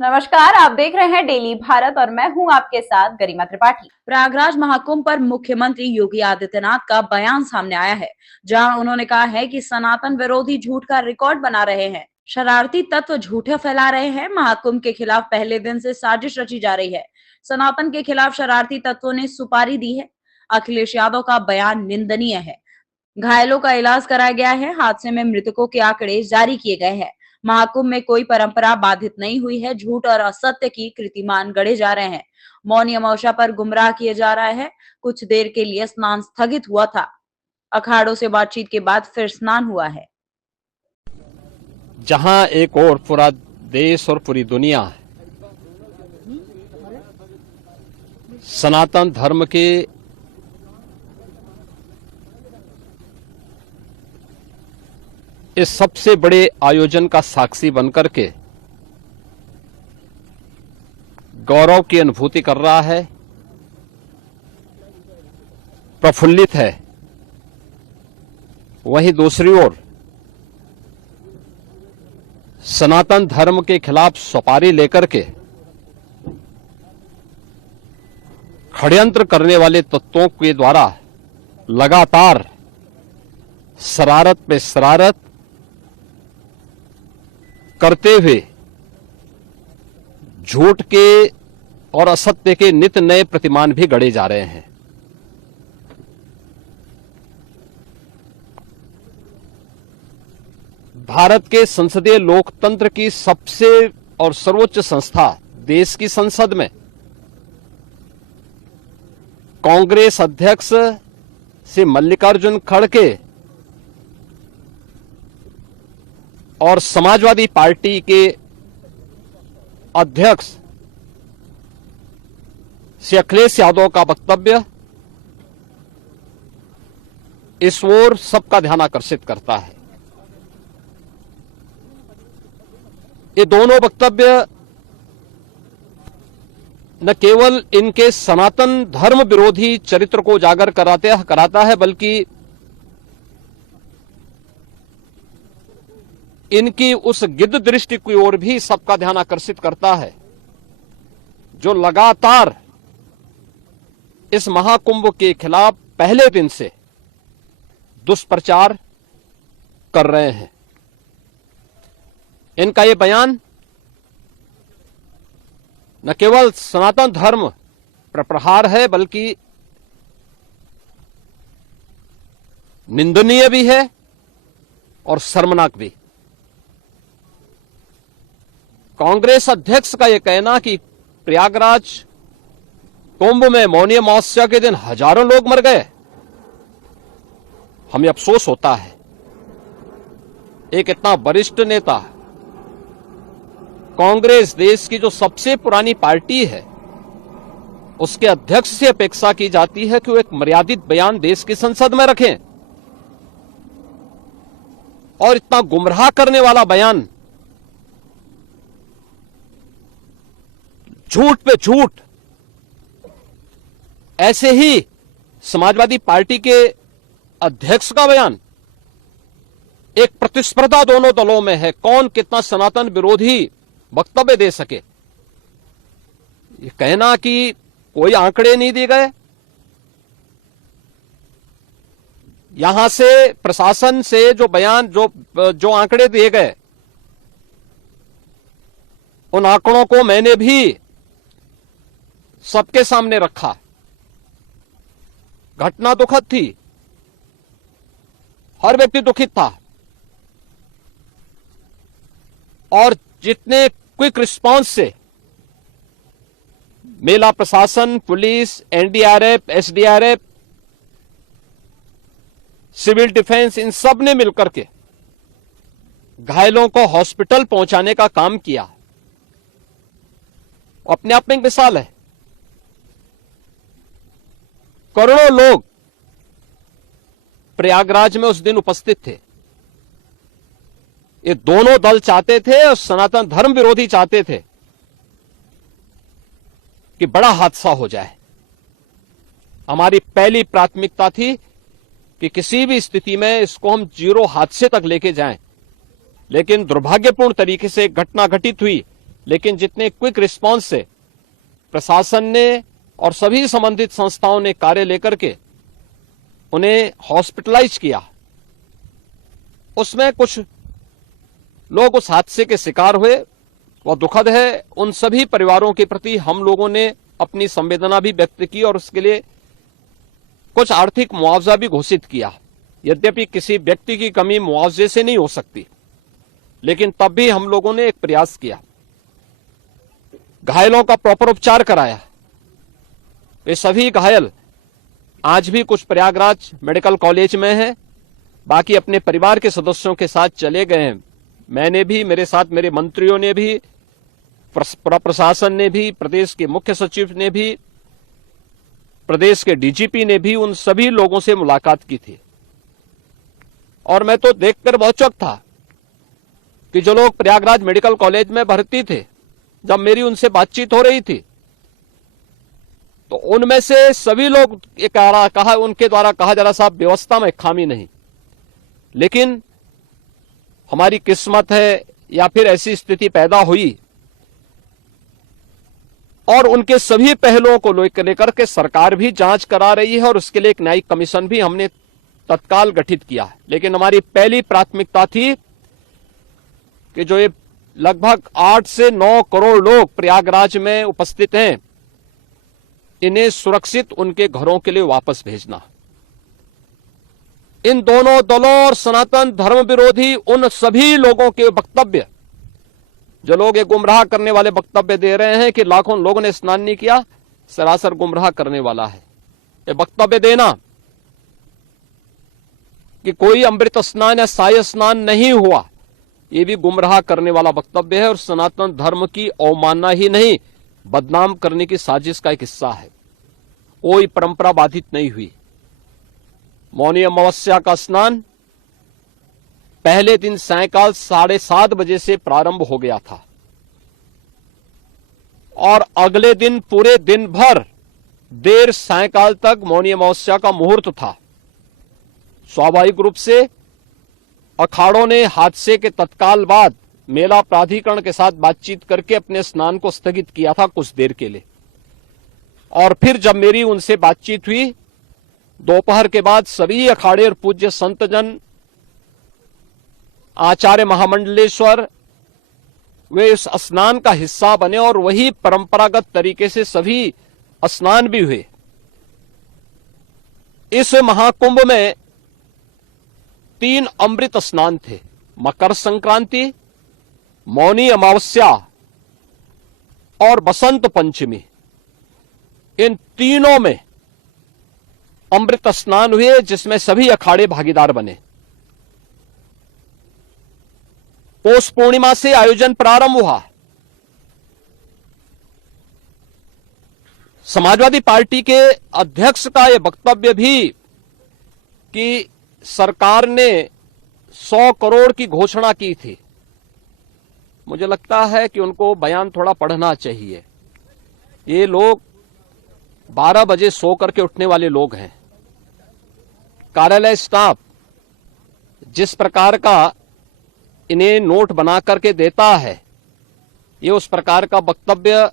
नमस्कार, आप देख रहे हैं डेली भारत और मैं हूं आपके साथ गरिमा त्रिपाठी। प्रयागराज महाकुंभ पर मुख्यमंत्री योगी आदित्यनाथ का बयान सामने आया है, जहां उन्होंने कहा है कि सनातन विरोधी झूठ का रिकॉर्ड बना रहे हैं, शरारती तत्व झूठे फैला रहे हैं। महाकुंभ के खिलाफ पहले दिन से साजिश रची जा रही है। सनातन के खिलाफ शरारती तत्वों ने सुपारी दी है। अखिलेश यादव का बयान निंदनीय है। घायलों का इलाज कराया गया है। हादसे में मृतकों के आंकड़े जारी किए गए हैं। महाकुंभ में कोई परंपरा बाधित नहीं हुई है। झूठ और असत्य की कीर्तिमान गढ़े जा रहे हैं। मौनी अमावस्या पर गुमराह किए जा रहा है। कुछ देर के लिए स्नान स्थगित हुआ था। अखाड़ों से बातचीत के बाद फिर स्नान हुआ है। जहां एक और पूरा देश और पूरी दुनिया सनातन धर्म के इस सबसे बड़े आयोजन का साक्षी बनकर के गौरव की अनुभूति कर रहा है, प्रफुल्लित है, वहीं दूसरी ओर सनातन धर्म के खिलाफ सुपारी लेकर के षड्यंत्र करने वाले तत्वों के द्वारा लगातार शरारत पे शरारत करते हुए झूठ के और असत्य के नित नए प्रतिमान भी गढ़े जा रहे हैं। भारत के संसदीय लोकतंत्र की सबसे और सर्वोच्च संस्था देश की संसद में कांग्रेस अध्यक्ष से मल्लिकार्जुन खड़गे और समाजवादी पार्टी के अध्यक्ष श्री अखिलेश यादव का वक्तव्य इस ओर सबका ध्यान आकर्षित करता है। ये दोनों वक्तव्य न केवल इनके सनातन धर्म विरोधी चरित्र को उजागर कराता है, बल्कि इनकी उस गिद्ध दृष्टि की ओर भी सबका ध्यान आकर्षित करता है, जो लगातार इस महाकुंभ के खिलाफ पहले दिन से दुष्प्रचार कर रहे हैं। इनका ये बयान न केवल सनातन धर्म पर प्रहार है, बल्कि निंदनीय भी है और शर्मनाक भी। कांग्रेस अध्यक्ष का यह कहना कि प्रयागराज कुंभ में मौनी अमावस्या के दिन हजारों लोग मर गए, हमें अफसोस होता है। एक इतना वरिष्ठ नेता, कांग्रेस देश की जो सबसे पुरानी पार्टी है, उसके अध्यक्ष से अपेक्षा की जाती है कि वो एक मर्यादित बयान देश की संसद में रखें, और इतना गुमराह करने वाला बयान, झूठ पे झूठ। ऐसे ही समाजवादी पार्टी के अध्यक्ष का बयान, एक प्रतिस्पर्धा दोनों दलों में है, कौन कितना सनातन विरोधी वक्तव्य दे सके। ये कहना कि कोई आंकड़े नहीं दिए गए, यहां से प्रशासन से जो बयान जो आंकड़े दिए गए, उन आंकड़ों को मैंने भी सबके सामने रखा। घटना दुखद थी, हर व्यक्ति दुखित था, और जितने क्विक रिस्पांस से मेला प्रशासन, पुलिस, एनडीआरएफ, एसडीआरएफ, सिविल डिफेंस, इन सब ने मिलकर के घायलों को हॉस्पिटल पहुंचाने का काम किया, अपने आप में एक मिसाल है। करोड़ों लोग प्रयागराज में उस दिन उपस्थित थे। ये दोनों दल चाहते थे और सनातन धर्म विरोधी चाहते थे कि बड़ा हादसा हो जाए। हमारी पहली प्राथमिकता थी कि किसी भी स्थिति में इसको हम जीरो हादसे तक लेके जाएं, लेकिन दुर्भाग्यपूर्ण तरीके से एक घटना घटित हुई लेकिन जितने क्विक रिस्पांस से प्रशासन ने और सभी संबंधित संस्थाओं ने कार्य लेकर के उन्हें हॉस्पिटलाइज किया, उसमें कुछ लोग उस हादसे के शिकार हुए, वह दुखद है। उन सभी परिवारों के प्रति हम लोगों ने अपनी संवेदना भी व्यक्त की और उसके लिए कुछ आर्थिक मुआवजा भी घोषित किया। यद्यपि किसी व्यक्ति की कमी मुआवजे से नहीं हो सकती, लेकिन तब भी हम लोगों ने एक प्रयास किया, घायलों का प्रॉपर उपचार कराया। वे सभी घायल आज भी कुछ प्रयागराज मेडिकल कॉलेज में हैं, बाकी अपने परिवार के सदस्यों के साथ चले गए हैं। मैंने भी, मेरे साथ मेरे मंत्रियों ने भी, प्रशासन ने भी, प्रदेश के मुख्य सचिव ने भी, प्रदेश के डीजीपी ने भी उन सभी लोगों से मुलाकात की थी। और मैं तो देखकर बहुत चौंक था कि जो लोग प्रयागराज मेडिकल कॉलेज में भर्ती थे, जब मेरी उनसे बातचीत हो रही थी तो उनमें से सभी लोग ये कहा उनके द्वारा कहा जा रहा, साहब व्यवस्था में खामी नहीं, लेकिन हमारी किस्मत है या फिर ऐसी स्थिति पैदा हुई। और उनके सभी पहलुओं को लेकर के सरकार भी जांच करा रही है और उसके लिए एक न्यायिक कमीशन भी हमने तत्काल गठित किया है। लेकिन हमारी पहली प्राथमिकता थी कि जो ये लगभग 8 से 9 करोड़ लोग प्रयागराज में उपस्थित हैं, इन्हें सुरक्षित उनके घरों के लिए वापस भेजना। इन दोनों दलों और सनातन धर्म विरोधी उन सभी लोगों के वक्तव्य, जो लोग ये गुमराह करने वाले वक्तव्य दे रहे हैं कि लाखों लोगों ने स्नान नहीं किया, सरासर गुमराह करने वाला है। ये वक्तव्य देना कि कोई अमृत स्नान या साय स्नान नहीं हुआ, ये भी गुमराह करने वाला वक्तव्य है और सनातन धर्म की अवमानना ही नहीं, बदनाम करने की साजिश का एक हिस्सा है। कोई परंपरा बाधित नहीं हुई। मौनी अमावस्या का स्नान पहले दिन सायकाल 7:30 बजे से प्रारंभ हो गया था और अगले दिन पूरे दिन भर देर सायकाल तक मौनी अमावस्या का मुहूर्त था। स्वाभाविक रूप से अखाड़ों ने हादसे के तत्काल बाद मेला प्राधिकरण के साथ बातचीत करके अपने स्नान को स्थगित किया था कुछ देर के लिए। और फिर जब मेरी उनसे बातचीत हुई दोपहर के बाद, सभी अखाड़े और पूज्य संतजन, आचार्य महामंडलेश्वर, वे इस स्नान का हिस्सा बने और वही परंपरागत तरीके से सभी स्नान भी हुए। इस महाकुंभ में 3 अमृत स्नान थे, मकर संक्रांति, मौनी अमावस्या और बसंत पंचमी। इन तीनों में अमृत स्नान हुए जिसमें सभी अखाड़े भागीदार बने। पौष पूर्णिमा से आयोजन प्रारंभ हुआ। समाजवादी पार्टी के अध्यक्ष का यह वक्तव्य भी कि सरकार ने 100 करोड़ की घोषणा की थी, मुझे लगता है कि उनको बयान थोड़ा पढ़ना चाहिए। ये लोग 12 बजे सो करके उठने वाले लोग हैं। कार्यालय स्टाफ जिस प्रकार का इन्हें नोट बना करके देता है, ये उस प्रकार का वक्तव्य